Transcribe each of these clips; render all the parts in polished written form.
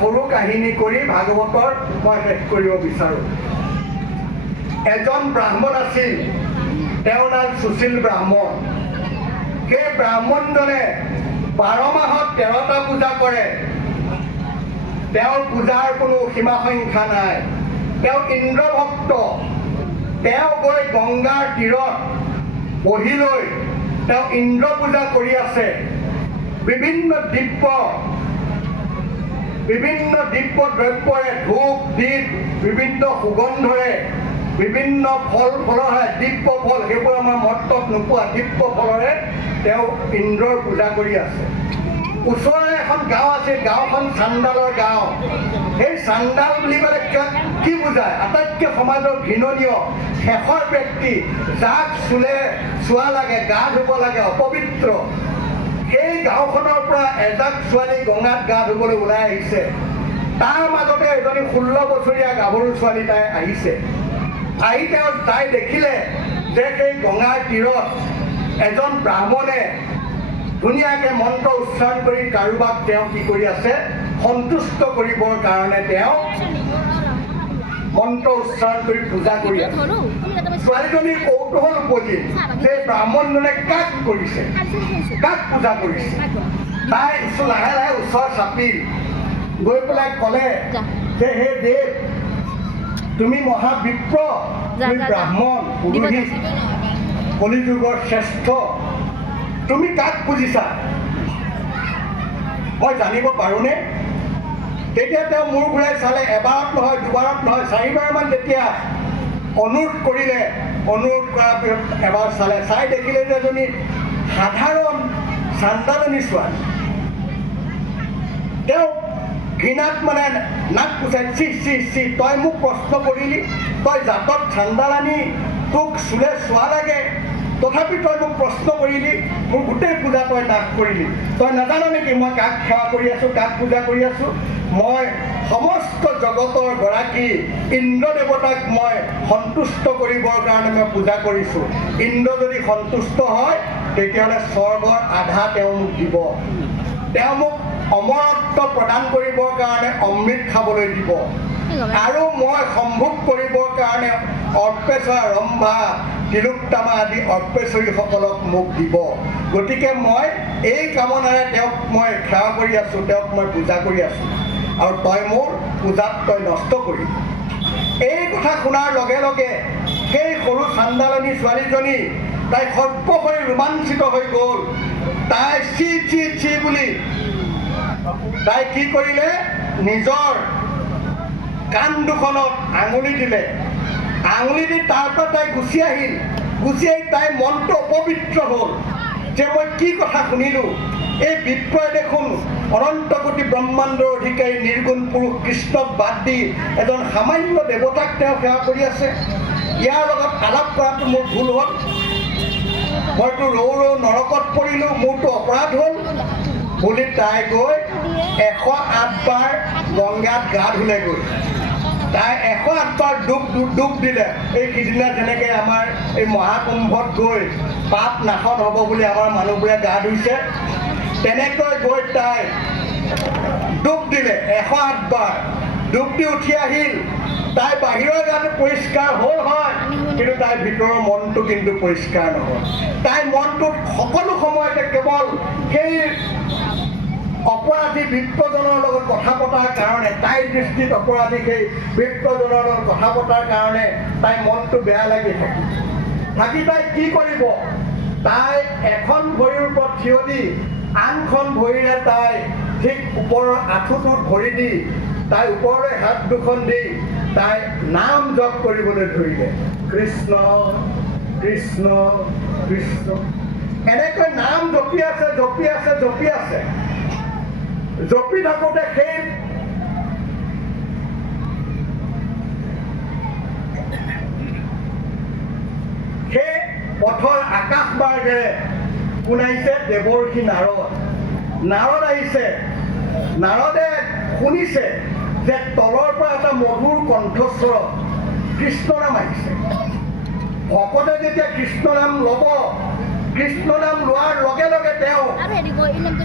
সৰু কাহিনী কৰি ভাগৱতৰ মই শেষ কৰিব বিচাৰোঁ। এজন ব্ৰাহ্মণ আছিল, তেওঁৰ নাম সুশীল ব্ৰাহ্মণ। সেই ব্ৰাহ্মণজনে 12 মাহত 13টা পূজা কৰে। তেওঁৰ পূজাৰ কোনো সীমা সংখ্যা নাই। তেওঁ ইন্দ্ৰভক্ত। তেওঁ গৈ গংগাৰ তীৰত বহি লৈ তেওঁ ইন্দ্ৰ পূজা কৰি আছে। বিভিন্ন দিব্য দ্ৰব্যৰে ধূপ দীপ বিভিন্ন সুগন্ধৰে বিভিন্ন ফলেৰে দিব্য ফল, সেইবোৰ আমাৰ মৰ্তত নোপোৱা দিব্য ফলেৰে তেওঁ ইন্দ্ৰৰ পূজা কৰি আছে। ওচৰৰে এখন গাঁও আছে, গাঁওখন চাণ্ডালৰ গাঁও। সেই চাণ্ডাল বুলি ক'লে কি বুজায়? আটাইতকৈ সমাজৰ ঘৃণনীয় শেষৰ ব্যক্তি, যাক চোৱা লাগে, গা ধুব লাগে, অপবিত্ৰ। সেই গাঁওখনৰ পৰা এজাক ছোৱালী গঙাত গা ধুবলৈ ওলাই আহিছে। তাৰ মাজতে এজনী 16 বছৰীয়া গাভৰু ছোৱালী তাই আহিছে। আহি তাই দেখিলে যে সেই গঙাৰ তীৰত এজন ব্ৰাহ্মণে ধুনীয়াকৈ মন্ত্ৰ উচ্চাৰণ কৰি কাৰোবাক তেওঁ কি কৰি আছে, সন্তুষ্ট কৰিবৰ কাৰণে তেওঁ মন্ত্ৰ উচ্চাৰণ কৰি পূজা কৰি আছে। ছোৱালীজনীৰ কৌতূহল উপজিল যে ব্ৰাহ্মণজনে কাক কৰিছে, কাক পূজা কৰিছে। তাই লাহে লাহে ওচৰ চাপিল, গৈ পেলাই ক'লে যে হে দেৱ, তুমি মহাবিপ্ৰ, তুমি ব্ৰাহ্মণ পুৰোহিত, কলিযুগৰ শ্ৰেষ্ঠ, তুমি কাক পুজিছা মই জানিব পাৰোঁনে? তেতিয়া তেওঁ মূৰ ঘূৰাই চালে। এবাৰত নহয়, দুবাৰত নহয়, 4বাৰমান যেতিয়া অনুৰোধ কৰিলে, অনুৰোধ কৰাৰ পিছত এবাৰ চালে, চাই দেখিলে যে এজনী সাধাৰণ চাণ্ডালনী ছোৱালী। তেওঁ ঘৃণাত মানে নাক কোচাই, চি চি চি, তই মোক প্ৰশ্ন কৰিলি, তই জাতত চাণ্ডালানী, তোক চুলে চোৱা লাগে, তথাপি তই মোক প্ৰশ্ন কৰিলি, মোৰ গোটেই পূজা তই নাশ কৰিলি। তই নাজানো নেকি মই কাক সেৱা কৰি আছোঁ, কাক পূজা কৰি আছোঁ? মই সমস্ত জগতৰ গৰাকী ইন্দ্ৰ দেৱতাক মই সন্তুষ্ট কৰিবৰ কাৰণে মই পূজা কৰিছোঁ। ইন্দ্ৰ যদি সন্তুষ্ট হয় তেতিয়াহ'লে স্বৰ্গৰ আধা তেওঁ মোক দিব। তেওঁ মোক অমৰত্ব প্ৰদান কৰিবৰ কাৰণে অমৃত খাবলৈ দিব, আৰু মই সম্ভোগ কৰিবৰ কাৰণে অৰ্পেশ্বৰ, ৰম্ভা, তিলোত্তমা আদি অৰ্পেশ্বৰীসকলক মোক দিব। গতিকে মই এই কামনাৰে তেওঁক মই সেৱা কৰি আছোঁ, তেওঁক মই পূজা কৰি আছোঁ, আৰু তই মোৰ পূজাত তই নষ্ট কৰিবি। এই কথা শুনাৰ লগে লগে সেই সৰু চাণ্ডালনী ছোৱালীজনী তাই সৰ্বশৰী ৰোমাঞ্চিত হৈ গ'ল। তাই চি চি চি বুলি তাই কি কৰিলে, নিজৰ কাণ দুখনত আঙুলি দিলে। আঙুলি দি তাৰ পৰা তাই গুচি আহিল। গুচি আহি তাইৰ মনটো অপবিত্ৰ হ'ল যে মই কি কথা শুনিলোঁ। এই বিপ্ৰই দেখোন অনন্ত কোটি ব্ৰহ্মাণ্ডৰ অধিকাৰী নিৰ্গুণ পুৰুষ কৃষ্ণক বাদ দি এজন সামান্য দেৱতাক তেওঁ সেৱা কৰি আছে। ইয়াৰ লগত আলাপ কৰাটো মোৰ ভুল হ'ল। মইতো ৰৌ নৰকত পৰিলোঁ, মোৰতো অপৰাধ হ'ল বুলি তাই গৈ 108 বাৰ গংগাত গা ধুলেগৈ। তাই 108 বাৰ ডুব দিলে। এই সিদিনা যেনেকৈ আমাৰ এই মহাকুম্ভত গৈ পাপ নাশন হ'ব বুলি আমাৰ মানুহবোৰে গা ধুইছে, তেনেকৈ গৈ তাই ডুব দিলে 108 বাৰ। ডুব দি উঠি আহিল। তাই বাহিৰৰ গাটো পৰিষ্কাৰ হ'ল হয়, কিন্তু তাইৰ ভিতৰৰ মনটো কিন্তু পৰিষ্কাৰ নহ'ল। তাইৰ মনটোত সকলো সময়তে কেৱল সেই অপৰাধী বিপ্ৰজনৰ লগত কথা পতাৰ কাৰণে, তাইৰ দৃষ্টিত অপৰাধী সেই বিপ্ৰজনৰ লগত কথা পতাৰ কাৰণে তাইৰ মনটো বেয়া লাগি থাকি তাই কি কৰিব, তাই এখন ভৰিৰ ওপৰত থিয় দি আনখন ভৰিৰে তাই ঠিক ওপৰৰ আঁঠুটোত ভৰি দি তাই ওপৰলৈ হাত দুখন দি তাই নাম জপ কৰিবলৈ ধৰিলে। কৃষ্ণ কৃষ্ণ কৃষ্ণ, এনেকৈ নাম জপি আছে জপি আছে জপি আছে। জপি থাকোঁতে সেই পথৰ আকাশ মাৰ্গেৰে কোন আহিছে? দেৱৰ্ষি নাৰদ আহিছে। নাৰদে শুনিছে যে তলৰ পৰা এটা মধুৰ কণ্ঠস্বৰত কৃষ্ণ নাম আহিছে। ভকতে যেতিয়া কৃষ্ণ নাম ল'ব কৃষ্ণ নাম লোৱাৰ লগে লগে তেওঁ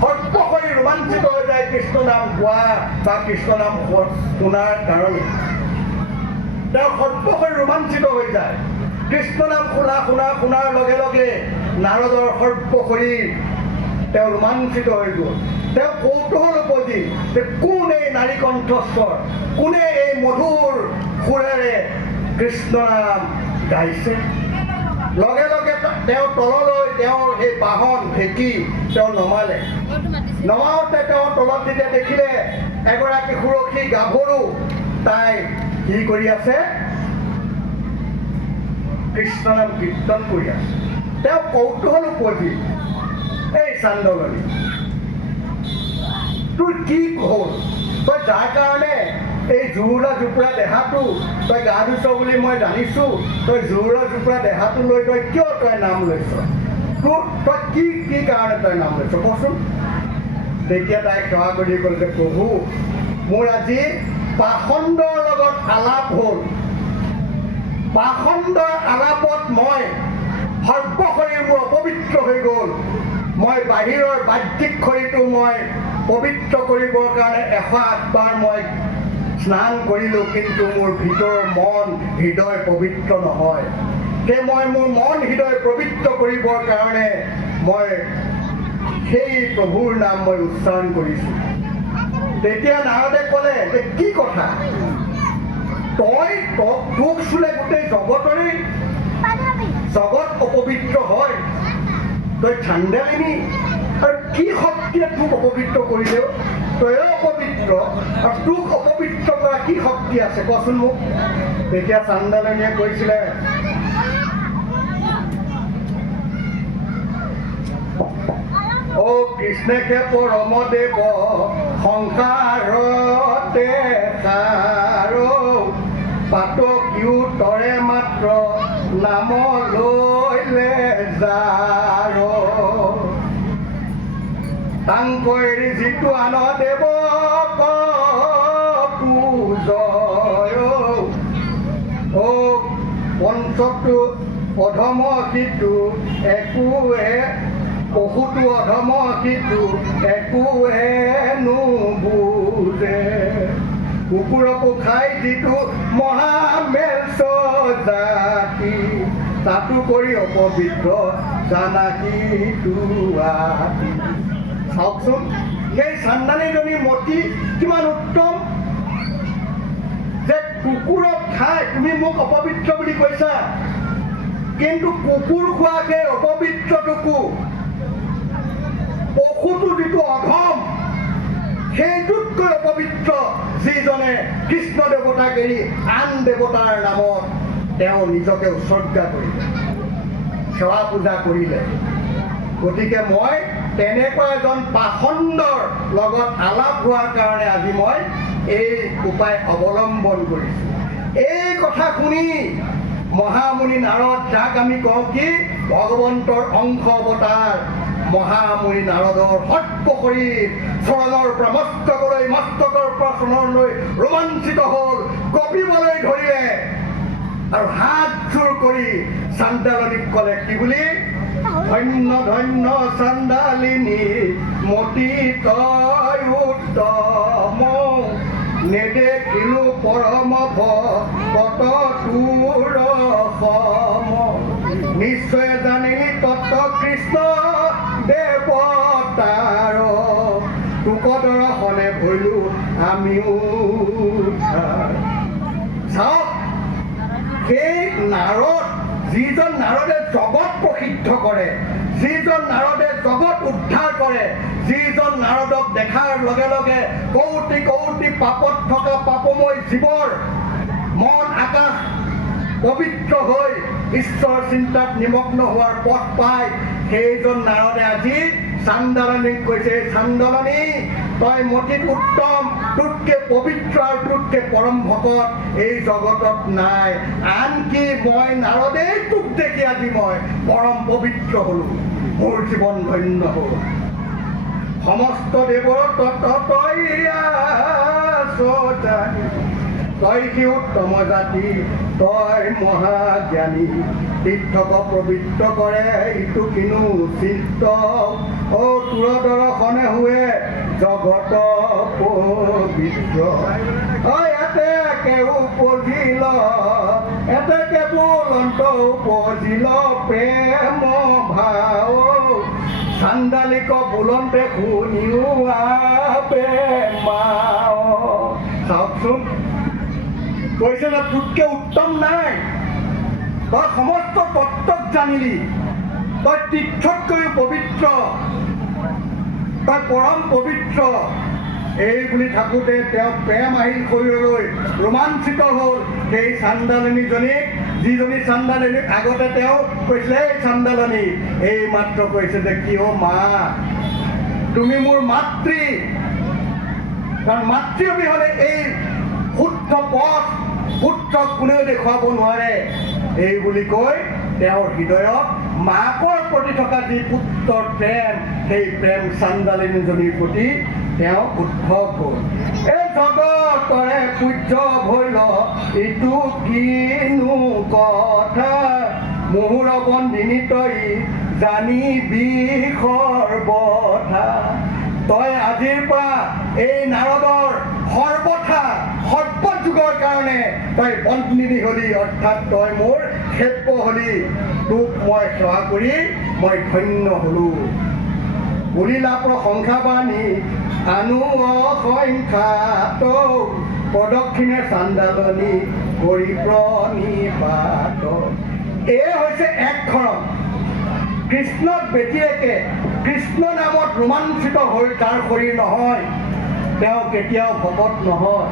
সৰ্বশৰী ৰোমাঞ্চিত হৈ যায় কৃষ্ণ নাম গোৱা বা কৃষ্ণ নাম শুনাৰ কাৰণে। তেওঁ সৰ্বশৰী ৰোমাঞ্চিত হৈ যায়। কৃষ্ণ নাম শুনাৰ লগে লগে নাৰদৰ সৰ্বশৰী তেওঁ ৰোমাঞ্চিত হৈ গ'ল। তেওঁ কৌতূহল উপজি যে কোন এই নাৰী কণ্ঠস্বৰ, কোনে এই মধুৰ সুৰেৰে কৃষ্ণ নাম গাইছে। লগে লগে তেওঁ তললৈ তেওঁৰ সেই বাহন ঢেঁকী তেওঁ নমালে। নমাওঁতে তেওঁ তলত যেতিয়া দেখিলে এগৰাকী সুৰক্ষী গাভৰু তাই কি কৰি আছে, কৃষ্ণ নাম কীৰ্তন কৰি আছে। তেওঁ কৌতূহল উপজি, এই চান্দলনী তোৰ কি হ'ল? তই যাৰ কাৰণে এই জুৰুলা জুপুৰা দেহাটো তই গা ধুইছ বুলি মই জানিছোঁ, তই জুৰুলা জুপুৰা দেহাটো লৈ তই কিয় তই নাম লৈছ? তই কি কাৰণে তই নাম লৈছ কচোন? তেতিয়া তাই সেৱা কৰি ক'লে যে প্ৰভু, মোৰ আজি পাখণ্ডৰ লগত আলাপ হ'ল। পাখণ্ডৰ আলাপত মই সৰ্বশৰীৰ মোৰ অপবিত্ৰ হৈ গ'ল। মই বাহিৰৰ বাহ্যিক শৰীৰটো মই পবিত্ৰ কৰিবৰ কাৰণে 108 বাৰ মই স্নান কৰিলোঁ, কিন্তু মোৰ ভিতৰৰ মন হৃদয় পবিত্ৰ নহয়। সেই মই মোৰ মন হৃদয় পবিত্ৰ কৰিবৰ কাৰণে মই সেই প্ৰভুৰ নাম মই উচ্চাৰণ কৰিছোঁ। তেতিয়া নাৰদে ক'লে যে কি কথা, তোক চুলে গোটেই জগতৰে জগত অপবিত্ৰ হয়, তই চাণ্ডালিনী আৰু কি শক্তিয়ে তোক অপবিত্ৰ কৰিলেও তই অপবিত্ৰ, আৰু তোক অপবিত্ৰ কৰা কি শক্তি আছে কচোন মোক? তেতিয়া চাণ্ডালিনীয়ে কৈছিলে, অ কৃষ্ণকে পৰমদেৱ সংসাৰতে সাৰ, পাত কিউ তৰে মাত্ৰ নাম লৈলে যাৰ, তাংকৈ যিটো আন দেৱ পূজয়, অ পঞ্চটো অধম সিটো একোৱে, পশুটো অধম সিটো একোৱে নুবুজে, কুকুৰকো খাই যিটো মহামেল জাতি, তাতো কৰি অপবিত্ৰ জানাকিটো আতি। চাওকচোন সেই চান্দানীজনীৰ মতি কিমান উত্তম, যে কুকুৰক খাই তুমি মোক অপবিত্ৰ বুলি কৈছা, কিন্তু কুকুৰ খোৱা সেই অপবিত্ৰটোকো, পশুটো যিটো অধম সেইটোতকৈ অপবিত্ৰ যিজনে কৃষ্ণ দেৱতাক এৰি আন দেৱতাৰ নামত তেওঁ নিজকে উৎসৰ্গা কৰিলে, সেৱা পূজা কৰিলে। গতিকে মই তেনেকুৱা এজন পাখণ্ডৰ লগত আলাপ হোৱাৰ কাৰণে আজি মই এই উপায় অৱলম্বন কৰিছোঁ। এই কথা শুনি মহামুনি নাৰদ, যাক আমি কওঁ কি ভগৱন্তৰ অংশ অৱতাৰ, মহামুনি নাৰদৰ সৰ্বশৰীৰ চৰণৰ পৰা মস্তকলৈ, মস্তকৰ পৰা চৰণলৈ ৰোমাঞ্চিত হ'ল, কঁপিবলৈ ধৰিলে আৰু হাত জোৰ কৰি চাণ্ডালনীক ক'লে কি বুলি, ধন্য ধন্য চাণ্ডালিনী মতি তই উত্তম, নেদেখিলো পৰম ভকত তোৰ সম, নিশ্চয় জানিলি তত্ত্ব কৃষ্ণ দেৱতাৰ, তোক দৰ্শনে ভৈলো আমিও। চাওক সেই নাৰদ, যিজন নাৰদে জগত প্ৰসিদ্ধ কৰে, যিজন নাৰদে জগত উদ্ধাৰ কৰে, যিজন নাৰদক দেখাৰ লগে লগে কৌটি কৌটি পাপত থকা পাপময় জীৱৰ মন আকাশ পবিত্ৰ হৈ ঈশ্বৰ চিন্তাত নিমগ্ন হোৱাৰ পথ পায়, সেইজন নাৰদে আজি চাণ্ডালনীক কৈছে, চাণ্ডালনী তই মতিত উত্তম, তোতকে পবিত্ৰ আৰু তোতকে পৰম ভকত এই জগতত নাই, আনকি মই নাৰদেই তোক দেখি আজি মই পৰম পবিত্ৰ হলো, মোৰ জীৱন ধন্য হ'ল। সমস্ত দেৱৰ তত তই আছ জানি, তই উত্তম জাতি, তই মহাজ্ঞানী, তীৰ্থক পবিত্ৰ কৰে ইটো কিনো চিত্ত, তোৰ দৰ্শনে হুৱে জগত পবিত্ৰ। এতে কেউ উপজিল, এতে কেৱল উপজিল প্ৰেম ভাও, চাণ্ডালিক বুলন্তে শুনিও আপে মাও। চাওকচোন, কৈছে যে তোতকে উত্তম নাই, তই সমস্ত তত্ত্বক জানিলি, তই তীৰ্থতকৈও পবিত্ৰ, তই পৰম পবিত্ৰ। এই বুলি থাকোঁতে তেওঁ প্ৰেম আহিল শৰীৰলৈ, ৰোমাঞ্চিত হ'ল সেই চাণ্ডালনীজনীক, যিজনী চাণ্ডালনীক আগতে তেওঁ কৈছিলে এই চাণ্ডালনী, এই মাত্ৰ কৈছে যে কি অ' মা, তুমি মোৰ মাতৃ, কাৰণ মাতৃ অবিহনে এই শুদ্ধ পথ পুত্ৰক কোনেও দেখুৱাব নোৱাৰে। এই বুলি কৈ তেওঁৰ হৃদয়ত মাকৰ প্ৰতি থকা যি পুত্ৰৰ প্ৰেম, সেই প্ৰেম চাণ্ডালিনীজনীৰ প্ৰতি তেওঁ উদ্ভৱ হ'ল। এই জগতৰে পূজ্য ভৈল ইটো কিনো কথা, মুহুৰ বন্দিনী তই জানিবি সৰ্বথা। তই আজিৰ পৰা এই নাৰদৰ সৰ্বযুগৰ কাৰণে তই বন্দিনী হলি, অৰ্থাৎ তই মোৰ সেব্য হলি, তোক মই সেৱা কৰি মই ধন্য হলো। বুলিলা প্ৰশংসাবাণী আনো অসংখ্যাত, প্ৰদক্ষিণে চাণ্ডালনী কৰি প্ৰণিপাত। এই হৈছে এক ধৰণ কৃষ্ণক ব্যতিৰেকে, কৃষ্ণ নামত ৰোমাঞ্চিত হৈ যাৰ শৰীৰ নহয়, তেওঁ কেতিয়াও ভকত নহয়।